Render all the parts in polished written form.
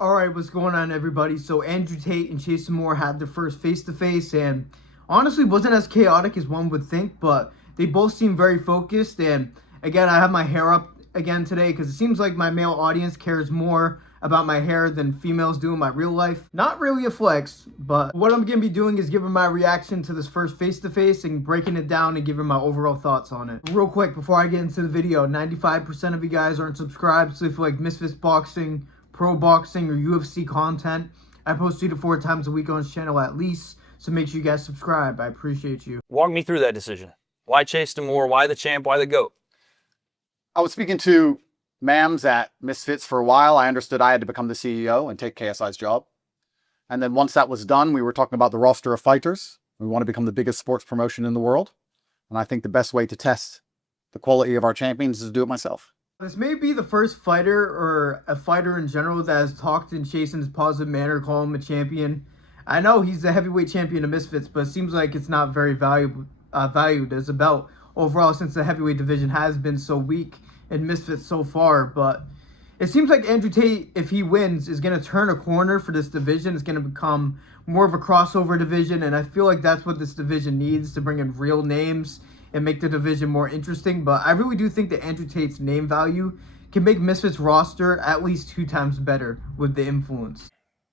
Alright, what's going on, everybody? So Andrew Tate and Chase DeMoor had their first face-to-face, and honestly wasn't as chaotic as one would think, but they both seem very focused. And again, I have my hair up again today because it seems like my male audience cares more about my hair than females do in my real life. Not really a flex, but what I'm going to be doing is giving my reaction to this first face-to-face and breaking it down and giving my overall thoughts on it. Real quick, before I get into the video, 95% of you guys aren't subscribed, so if you like Misfits boxing, pro boxing, or UFC content, I post 2 to 4 times a week on this channel at least, so make sure you guys subscribe. I appreciate you. Walk me through that decision. Why Chase DeMoor? Why the champ? Why the GOAT? I was speaking to Mams at Misfits for a while. I understood I had to become the CEO and take KSI's job. And then once that was done, we were talking about the roster of fighters. We want to become the biggest sports promotion in the world. And I think the best way to test the quality of our champions is to do it myself. This may be the first fighter, or a fighter in general, that has talked in Chasen's positive manner, call him a champion. I know he's the heavyweight champion of Misfits, but it seems like it's not very valued as a belt overall, since the heavyweight division has been so weak in Misfits so far. But it seems like Andrew Tate, if he wins, is going to turn a corner for this division. It's going to become more of a crossover division, and I feel like that's what this division needs, to bring in real names and make the division more interesting. But I really do think that Andrew Tate's name value can make Misfits roster at least 2 times better with the influence.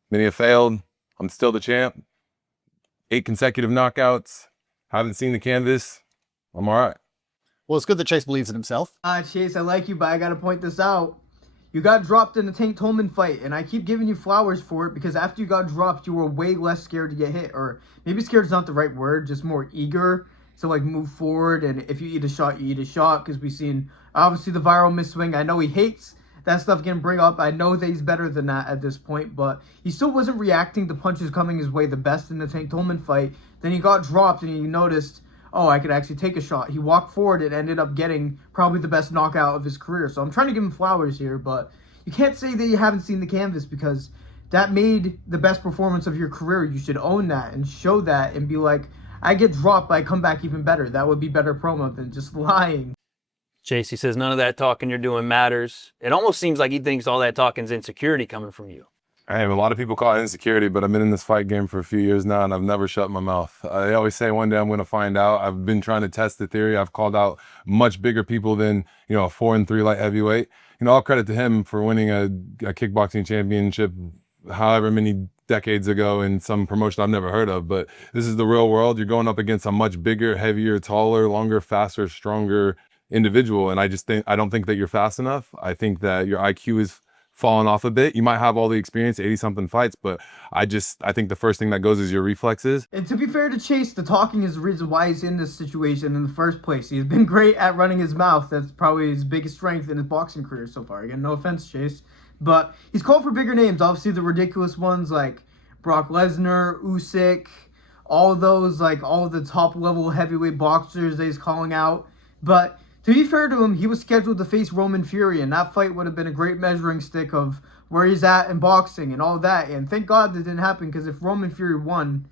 Many have failed. I'm still the champ. 8 consecutive knockouts. Haven't seen the canvas. I'm all right. Well, it's good that Chase believes in himself. Chase, I like you, but I got to point this out. You got dropped in the Tank Tolman fight, and I keep giving you flowers for it because after you got dropped, you were way less scared to get hit. Or maybe scared is not the right word, just more eager to like move forward. And if you eat a shot, you eat a shot, because we've seen obviously the viral miss swing. I know he hates that stuff getting bring up. I know that he's better than that at this point, but he still wasn't reacting to punches coming his way the best in the Tank Tolman fight. Then he got dropped and he noticed, oh, I could actually take a shot. He walked forward and ended up getting probably the best knockout of his career. So I'm trying to give him flowers here, but you can't say that you haven't seen the canvas, because that made the best performance of your career. You should own that and show that and be like, I get dropped, but I come back even better. That would be better promo than just lying. Chase, he says none of that talking you're doing matters. It almost seems like he thinks all that talking is insecurity coming from you. Hey, a lot of people call it insecurity, but I've been in this fight game for a few years now, and I've never shut my mouth. I always say one day I'm going to find out. I've been trying to test the theory. I've called out much bigger people than, a 4-3 light heavyweight. All credit to him for winning a kickboxing championship however many decades ago in some promotion I've never heard of. But this is the real world. You're going up against a much bigger, heavier, taller, longer, faster, stronger individual. And I don't think that you're fast enough. I think that your IQ is fallen off a bit. You might have all the experience, 80-something fights, but I think the first thing that goes is your reflexes. And to be fair to Chase, the talking is the reason why he's in this situation in the first place. He's been great at running his mouth. That's probably his biggest strength in his boxing career so far. Again, no offense, Chase. But he's called for bigger names. Obviously, the ridiculous ones like Brock Lesnar, Usyk, all of those, like all of the top-level heavyweight boxers that he's calling out. But to be fair to him, he was scheduled to face Roman Fury, and that fight would have been a great measuring stick of where he's at in boxing and all that. And thank God that didn't happen, because if Roman Fury won,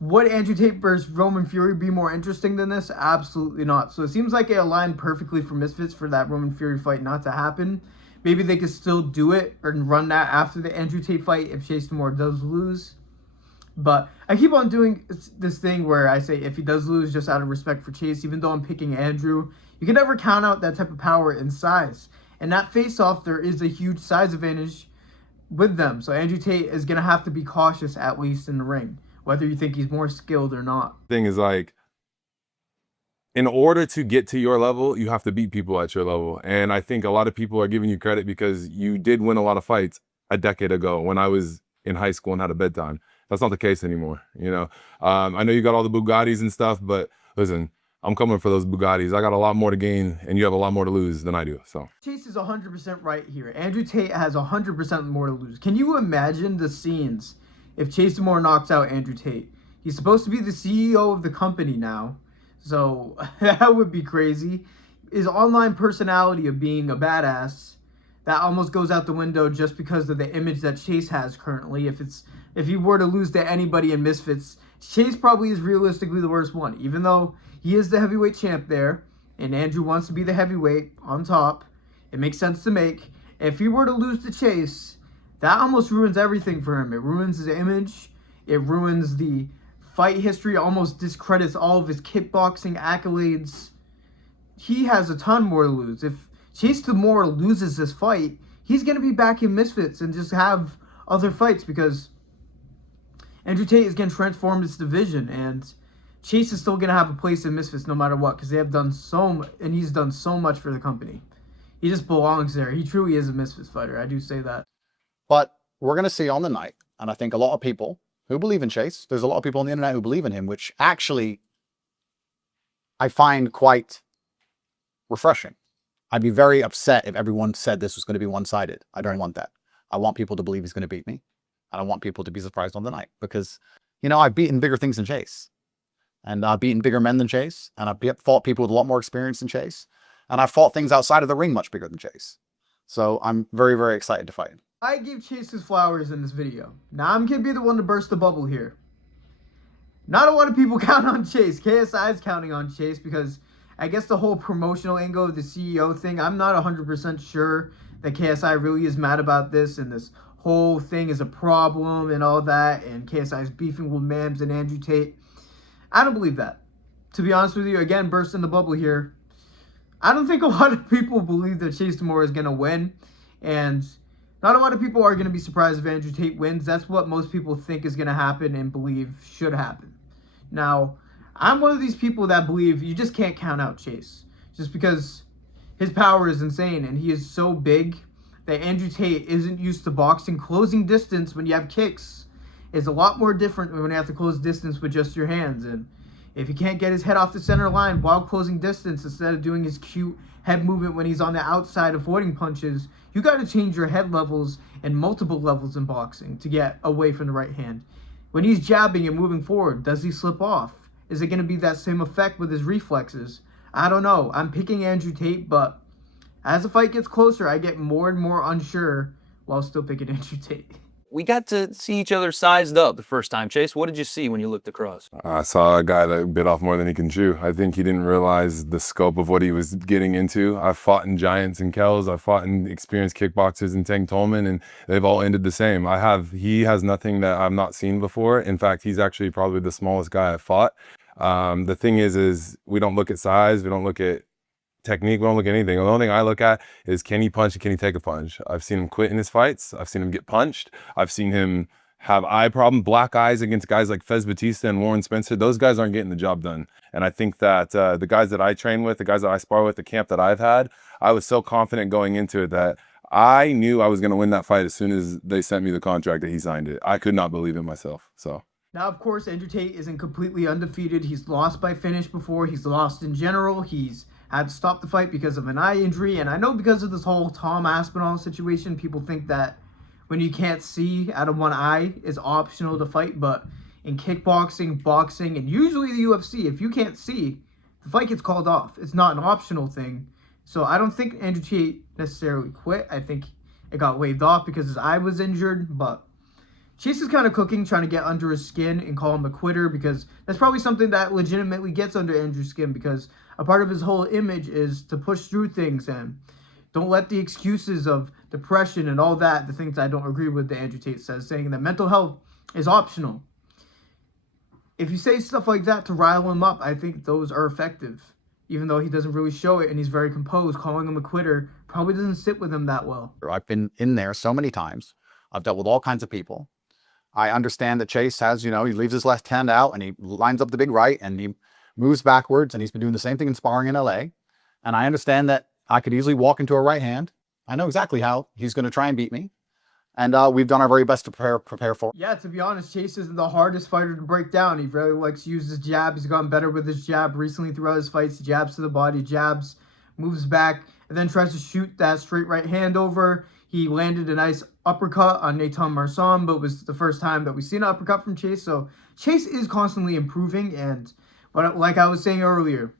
would Andrew Tate versus Roman Fury be more interesting than this? Absolutely not. So it seems like it aligned perfectly for Misfits for that Roman Fury fight not to happen. Maybe they could still do it or run that after the Andrew Tate fight if Chase DeMoor does lose. But I keep on doing this thing where I say if he does lose, just out of respect for Chase, even though I'm picking Andrew, you can never count out that type of power and size. And that face-off, there is a huge size advantage with them. So Andrew Tate is going to have to be cautious, at least in the ring, whether you think he's more skilled or not. Thing is, like, in order to get to your level, you have to beat people at your level. And I think a lot of people are giving you credit because you did win a lot of fights a decade ago when I was in high school and had a bedtime. That's not the case anymore, I know you got all the Bugattis and stuff, but listen, I'm coming for those Bugattis. I got a lot more to gain, and you have a lot more to lose than I do. So Chase is 100% right here. Andrew Tate has 100% more to lose. Can you imagine the scenes if Chase DeMoor knocks out Andrew Tate? He's supposed to be the CEO of the company now, so that would be crazy. His online personality of being a badass, that almost goes out the window just because of the image that Chase has currently. If he were to lose to anybody in Misfits, Chase probably is realistically the worst one, even though he is the heavyweight champ there, and Andrew wants to be the heavyweight on top. It makes sense to make. If he were to lose to Chase, that almost ruins everything for him. It ruins his image. It ruins the fight history. It almost discredits all of his kickboxing accolades. He has a ton more to lose. If Chase DeMoor loses this fight, he's going to be back in Misfits and just have other fights, because Andrew Tate is going to transform this division, and Chase is still going to have a place in Misfits no matter what, because they have done so much, and he's done so much for the company. He just belongs there. He truly is a Misfits fighter. I do say that. But we're going to see on the night, and I think a lot of people who believe in Chase, there's a lot of people on the internet who believe in him, which actually I find quite refreshing. I'd be very upset if everyone said this was going to be one-sided. I don't want that. I want people to believe he's going to beat me, and I want people to be surprised on the night, because, you know, I've beaten bigger things than Chase, and I've beaten bigger men than Chase, and I've fought people with a lot more experience than Chase, and I've fought things outside of the ring much bigger than Chase. So I'm very, very excited to fight him. I gave Chase his flowers in this video. Now I'm going to be the one to burst the bubble here. Not a lot of people count on Chase. KSI is counting on Chase because I guess the whole promotional angle of the CEO thing, I'm not 100% sure that KSI really is mad about this, and this whole thing is a problem and all that, and KSI is beefing with Mams and Andrew Tate. I don't believe that. To be honest with you, again, bursting the bubble here, I don't think a lot of people believe that Chase DeMoor is going to win, and not a lot of people are going to be surprised if Andrew Tate wins. That's what most people think is going to happen and believe should happen. Now, I'm one of these people that believe you just can't count out Chase, just because his power is insane and he is so big that Andrew Tate isn't used to boxing. Closing distance when you have kicks is a lot more different when you have to close distance with just your hands. And if he can't get his head off the center line while closing distance instead of doing his cute head movement when he's on the outside avoiding punches, you got to change your head levels and multiple levels in boxing to get away from the right hand. When he's jabbing and moving forward, does he slip off? Is it going to be that same effect with his reflexes? I don't know. I'm picking Andrew Tate, but as the fight gets closer, I get more and more unsure while still picking Andrew Tate. We got to see each other sized up the first time. Chase, what did you see when you looked across? I saw a guy that bit off more than he can chew. I think he didn't realize the scope of what he was getting into. I've fought in Giants and Kells. I've fought in experienced kickboxers in Tank Tolman, and they've all ended the same. He has nothing that I've not seen before. In fact, he's actually probably the smallest guy I've fought. The thing is we don't look at size. We don't look at technique. We don't look at anything. The only thing I look at is, can he punch and can he take a punch? I've seen him quit in his fights. I've seen him get punched. I've seen him have eye problem, black eyes against guys like Fez Batista and Warren Spencer. Those guys aren't getting the job done. And I think that the guys that I train with, the guys that I spar with, the camp that I've had, I was so confident going into it that I knew I was going to win that fight as soon as they sent me the contract that he signed it. I could not believe it myself. So. Now, of course, Andrew Tate isn't completely undefeated. He's lost by finish before. He's lost in general. He's had to stop the fight because of an eye injury. And I know because of this whole Tom Aspinall situation, people think that when you can't see out of one eye, it's optional to fight. But in kickboxing, boxing, and usually the UFC, if you can't see, the fight gets called off. It's not an optional thing. So I don't think Andrew Tate necessarily quit. I think it got waved off because his eye was injured. But Chase is kind of cooking, trying to get under his skin and call him a quitter, because that's probably something that legitimately gets under Andrew's skin, because a part of his whole image is to push through things and don't let the excuses of depression and all that, the things I don't agree with that Andrew Tate says, saying that mental health is optional. If you say stuff like that to rile him up, I think those are effective, even though he doesn't really show it and he's very composed. Calling him a quitter probably doesn't sit with him that well. I've been in there so many times. I've dealt with all kinds of people. I understand that Chase has, he leaves his left hand out and he lines up the big right and he moves backwards, and he's been doing the same thing in sparring in LA. And I understand that I could easily walk into a right hand. I know exactly how he's going to try and beat me. And we've done our very best to prepare for it. Yeah, to be honest, Chase isn't the hardest fighter to break down. He really likes to use his jab. He's gotten better with his jab recently throughout his fights. He jabs to the body, jabs, moves back, and then tries to shoot that straight right hand over. He landed a nice uppercut on Nathan Marsan, but it was the first time that we've seen an uppercut from Chase. So Chase is constantly improving, but like I was saying earlier,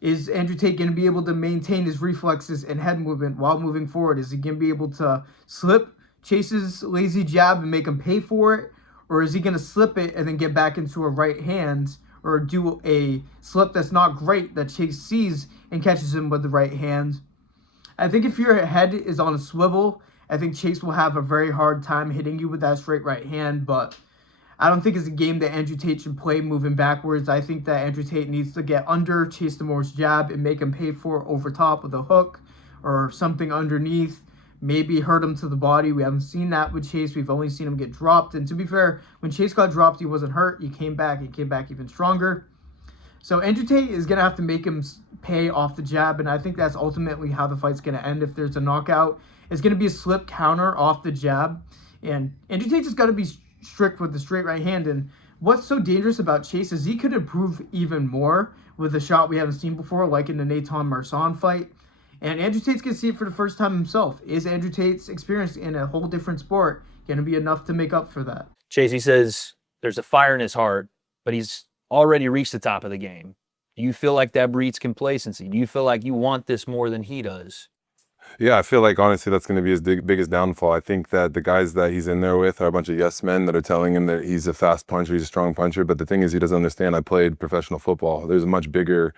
is Andrew Tate going to be able to maintain his reflexes and head movement while moving forward? Is he going to be able to slip Chase's lazy jab and make him pay for it? Or is he going to slip it and then get back into a right hand, or do a slip that's not great that Chase sees and catches him with the right hand? I think if your head is on a swivel I think Chase will have a very hard time hitting you with that straight right hand, but I don't think it's a game that Andrew Tate should play moving backwards. I think that Andrew Tate needs to get under Chase DeMoor's jab and make him pay for it over top with a hook or something underneath. Maybe hurt him to the body. We haven't seen that with Chase. We've only seen him get dropped. And to be fair, when Chase got dropped, he wasn't hurt. He came back even stronger. So Andrew Tate is going to have to make him pay off the jab, and I think that's ultimately how the fight's going to end. If there's a knockout, it's going to be a slip counter off the jab. And Andrew Tate just got to be strict with the straight right hand. And what's so dangerous about Chase is he could improve even more with a shot we haven't seen before, like in the Nathan Marsan fight. And Andrew Tate's going to see it for the first time himself. Is Andrew Tate's experience in a whole different sport going to be enough to make up for that? Chase, he says there's a fire in his heart, but he's already reached the top of the game. Do you feel like that breeds complacency? Do you feel like you want this more than he does? Yeah, I feel like honestly that's going to be his biggest downfall. I think that the guys that he's in there with are a bunch of yes men that are telling him that he's a fast puncher, he's a strong puncher. But the thing is, he doesn't understand. I played professional football. There's a much bigger,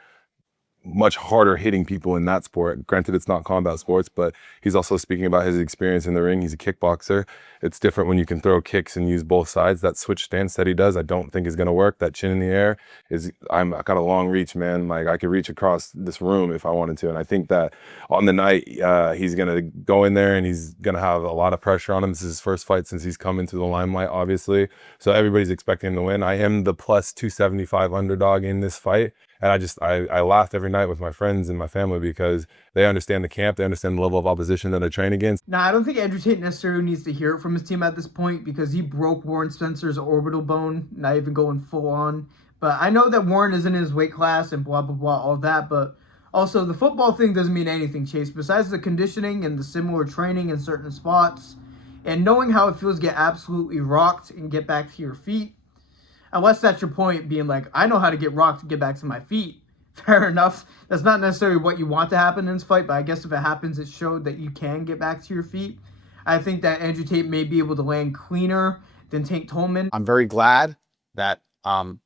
much harder hitting people in that sport. Granted, it's not combat sports, but he's also speaking about his experience in the ring. He's a kickboxer. It's different when you can throw kicks and use both sides. That switch stance that he does, I don't think is going to work. That chin in the air I got a long reach, man. Like I could reach across this room if I wanted to. And I think that on the night, he's going to go in there and he's going to have a lot of pressure on him. This is his first fight since he's come into the limelight, obviously. So everybody's expecting him to win. I am the plus 275 underdog in this fight. And I laughed every night with my friends and my family because they understand the camp, they understand the level of opposition that I train against. Now, I don't think Andrew Tate necessarily needs to hear it from his team at this point because he broke Warren Spencer's orbital bone, not even going full on. But I know that Warren isn't in his weight class and blah, blah, blah, all that. But also, the football thing doesn't mean anything, Chase. Besides the conditioning and the similar training in certain spots and knowing how it feels to get absolutely rocked and get back to your feet. Unless that's your point, being like, I know how to get rocked to get back to my feet. Fair enough. That's not necessarily what you want to happen in this fight, but I guess if it happens, it showed that you can get back to your feet. I think that Andrew Tate may be able to land cleaner than Tate Tolman. I'm very glad that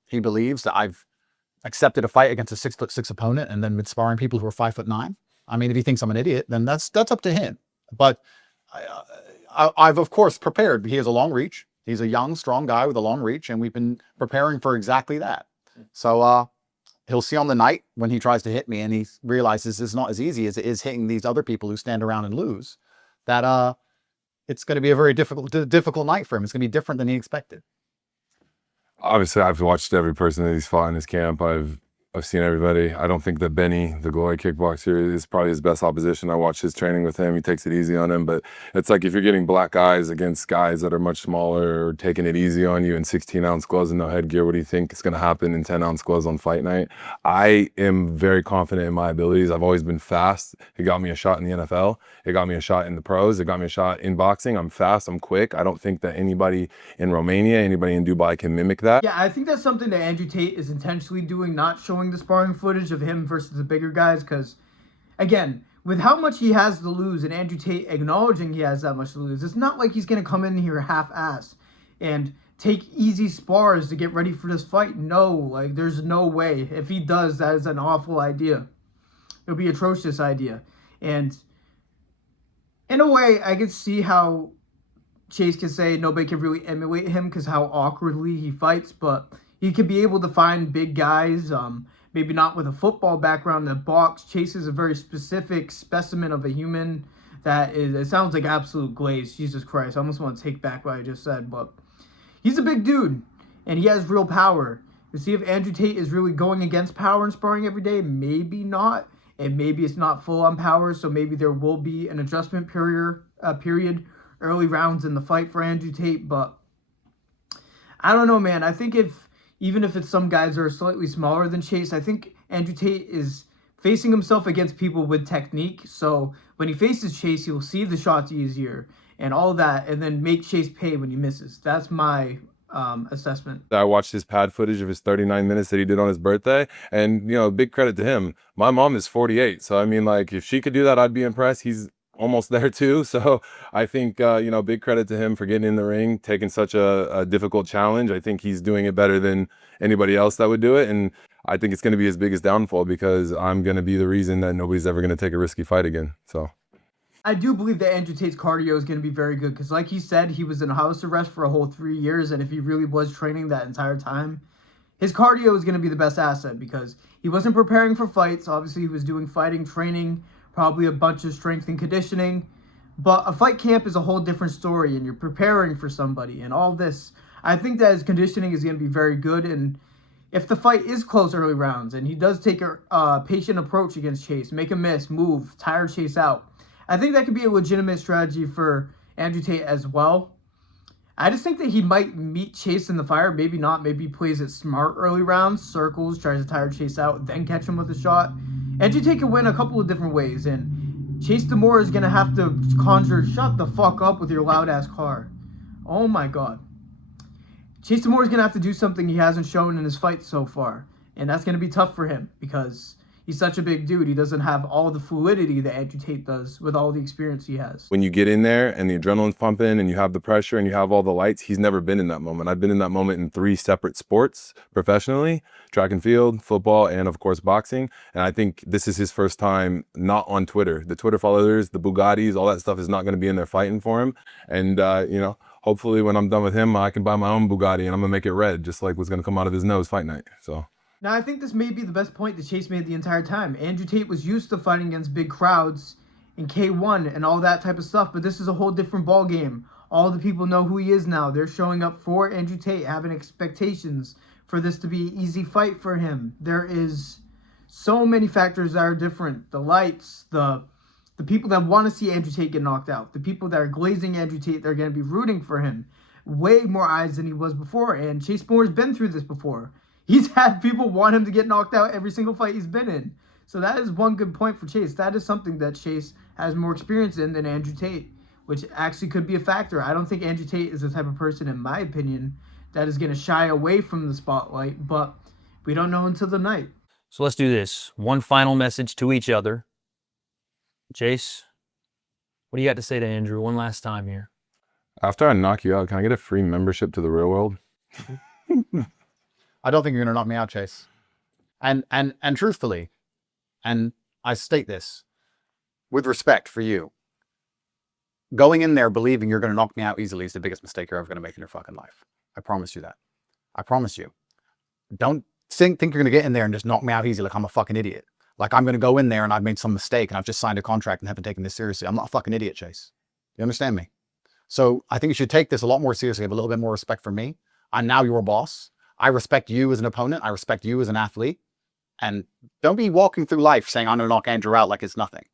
he believes that I've accepted a fight against a 6'6" opponent and then been sparring people who are 5'9". I mean, if he thinks I'm an idiot, then that's up to him. But I've of course prepared. He has a long reach. He's a young, strong guy with a long reach, and we've been preparing for exactly that. So he'll see on the night when he tries to hit me and he realizes it's not as easy as it is hitting these other people who stand around and lose, that it's going to be a very difficult night for him. It's going to be different than he expected. Obviously, I've watched every person that he's fought in his camp. I've seen everybody. I don't think that Benny, the Glory kickboxer, is probably his best opposition. I watched his training with him. He takes it easy on him. But it's like if you're getting black eyes against guys that are much smaller or taking it easy on you in 16-ounce gloves and no headgear, what do you think is going to happen in 10-ounce gloves on fight night? I am very confident in my abilities. I've always been fast. It got me a shot in the NFL. It got me a shot in the pros. It got me a shot in boxing. I'm fast. I'm quick. I don't think that anybody in Romania, anybody in Dubai can mimic that. Yeah, I think that's something that Andrew Tate is intentionally doing, not showing the sparring footage of him versus the bigger guys, because again, with how much he has to lose and Andrew Tate acknowledging he has that much to lose, it's not like he's going to come in here half-assed and take easy spars to get ready for this fight. No, like there's no way. If he does, that is an awful idea. It'll be an atrocious idea. And in a way, I can see how Chase can say nobody can really emulate him because how awkwardly he fights, but he could be able to find big guys, maybe not with a football background that box. Chase is a very specific specimen of a human that is, it sounds like absolute glaze. Jesus Christ, I almost want to take back what I just said, but he's a big dude, and he has real power. To see if Andrew Tate is really going against power and sparring every day, maybe not, and maybe it's not full on power, so maybe there will be an adjustment period early rounds in the fight for Andrew Tate, but I don't know, man. I think even if it's some guys that are slightly smaller than Chase, I think Andrew Tate is facing himself against people with technique. So when he faces Chase, he'll see the shots easier and all that, and then make Chase pay when he misses. That's my assessment. I watched his pad footage of his 39 minutes that he did on his birthday, and big credit to him. My mom is 48, so I mean, like, if she could do that, I'd be impressed. He's almost there too. So I think, big credit to him for getting in the ring, taking such a difficult challenge. I think he's doing it better than anybody else that would do it. And I think it's going to be his biggest downfall because I'm going to be the reason that nobody's ever going to take a risky fight again. So. I do believe that Andrew Tate's cardio is going to be very good because, like he said, he was in house arrest for a whole 3 years, and if he really was training that entire time, his cardio is going to be the best asset because he wasn't preparing for fights. Obviously, he was doing fighting training, probably a bunch of strength and conditioning, but a fight camp is a whole different story, and you're preparing for somebody, and all this. I think that his conditioning is going to be very good, and if the fight is close early rounds, and he does take a patient approach against Chase, make a miss, move, tire Chase out, I think that could be a legitimate strategy for Andrew Tate as well. I just think that he might meet Chase in the fire. Maybe not. Maybe he plays it smart early rounds, circles, tries to tire Chase out, then catch him with a shot. Andrew Tate can win a couple of different ways, and Chase DeMoor is going to have to conjure, shut the fuck up with your loud-ass car. Oh my god. Chase DeMoor is going to have to do something he hasn't shown in his fights so far, and that's going to be tough for him because he's such a big dude. He doesn't have all the fluidity that Andrew Tate does with all the experience he has. When you get in there and the adrenaline's pumping and you have the pressure and you have all the lights, he's never been in that moment. I've been in that moment in 3 separate sports professionally: track and field, football, and of course boxing. And I think this is his first time not on Twitter. The Twitter followers, the Bugattis, all that stuff is not going to be in there fighting for him. And, you know, hopefully when I'm done with him, I can buy my own Bugatti and I'm going to make it red, just like what's going to come out of his nose fight night. So. Now, I think this may be the best point that Chase made the entire time. Andrew Tate was used to fighting against big crowds in K1 and all that type of stuff, but this is a whole different ball game. All the people know who he is now. They're showing up for Andrew Tate, having expectations for this to be an easy fight for him. There is so many factors that are different. The lights, the people that want to see Andrew Tate get knocked out, the people that are glazing Andrew Tate, they're going to be rooting for him. Way more eyes than he was before, and Chase Moore's been through this before. He's had people want him to get knocked out every single fight he's been in. So that is one good point for Chase. That is something that Chase has more experience in than Andrew Tate, which actually could be a factor. I don't think Andrew Tate is the type of person, in my opinion, that is going to shy away from the spotlight, but we don't know until the night. So let's do this. One final message to each other. Chase, what do you got to say to Andrew one last time here? After I knock you out, can I get a free membership to the real world? I don't think you're going to knock me out, Chase. And truthfully, and I state this with respect for you, going in there believing you're going to knock me out easily is the biggest mistake you're ever going to make in your fucking life. I promise you that. I promise you. Don't think you're going to get in there and just knock me out easy like I'm a fucking idiot. Like I'm going to go in there and I've made some mistake and I've just signed a contract and haven't taken this seriously. I'm not a fucking idiot, Chase. You understand me? So I think you should take this a lot more seriously. Have a little bit more respect for me. I'm now your boss. I respect you as an opponent. I respect you as an athlete. And don't be walking through life saying, I'm going to knock Andrew out like it's nothing.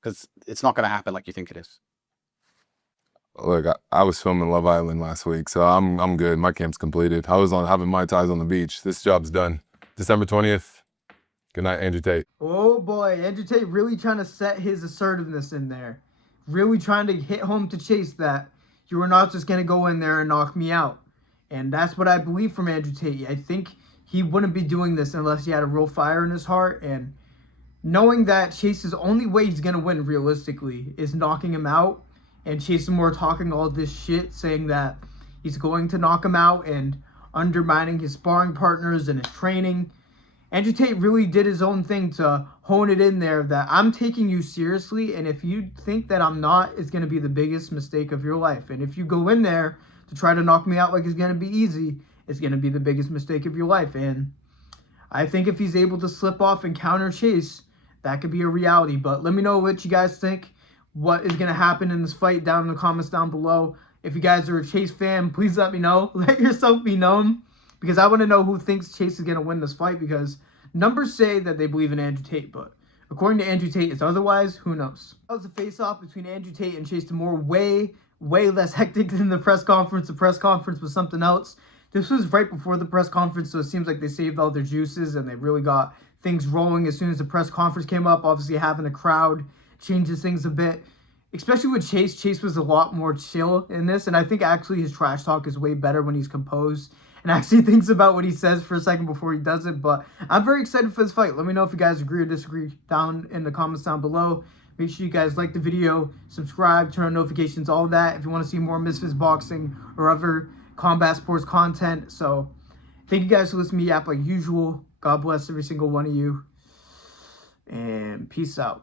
Because it's not going to happen like you think it is. Look, I was filming Love Island last week, so I'm good. My camp's completed. I was having Mai Tais on the beach. This job's done. December 20th. Good night, Andrew Tate. Oh boy, Andrew Tate really trying to set his assertiveness in there. Really trying to hit home to Chase that you are not just going to go in there and knock me out. And that's what I believe from Andrew Tate. I think he wouldn't be doing this unless he had a real fire in his heart. And knowing that Chase's only way he's going to win realistically is knocking him out. And Chase DeMoor talking all this shit, saying that he's going to knock him out and undermining his sparring partners and his training. Andrew Tate really did his own thing to hone it in there that I'm taking you seriously, and if you think that I'm not, it's going to be the biggest mistake of your life. And if you go in there to try to knock me out like it's going to be easy, it's going to be the biggest mistake of your life. And I think if he's able to slip off and counter Chase, that could be a reality. But let me know what you guys think, what is going to happen in this fight down in the comments down below. If you guys are a Chase fan, please let me know. Let yourself be known. Because I want to know who thinks Chase is going to win this fight, because numbers say that they believe in Andrew Tate, but according to Andrew Tate, it's otherwise. Who knows? That was a face-off between Andrew Tate and Chase DeMoor. Way less hectic than the press conference. The press conference was something else. This was right before the press conference, so it seems like they saved all their juices and they really got things rolling as soon as the press conference came up. Obviously, having a crowd changes things a bit. Especially with Chase. Chase was a lot more chill in this, and I think actually his trash talk is way better when he's composed and actually thinks about what he says for a second before he does it. But I'm very excited for this fight. Let me know if you guys agree or disagree down in the comments down below. Make sure you guys like the video, subscribe, turn on notifications, all of that if you want to see more Misfits boxing or other combat sports content. So thank you guys for listening to me yap like usual. God bless every single one of you. And peace out.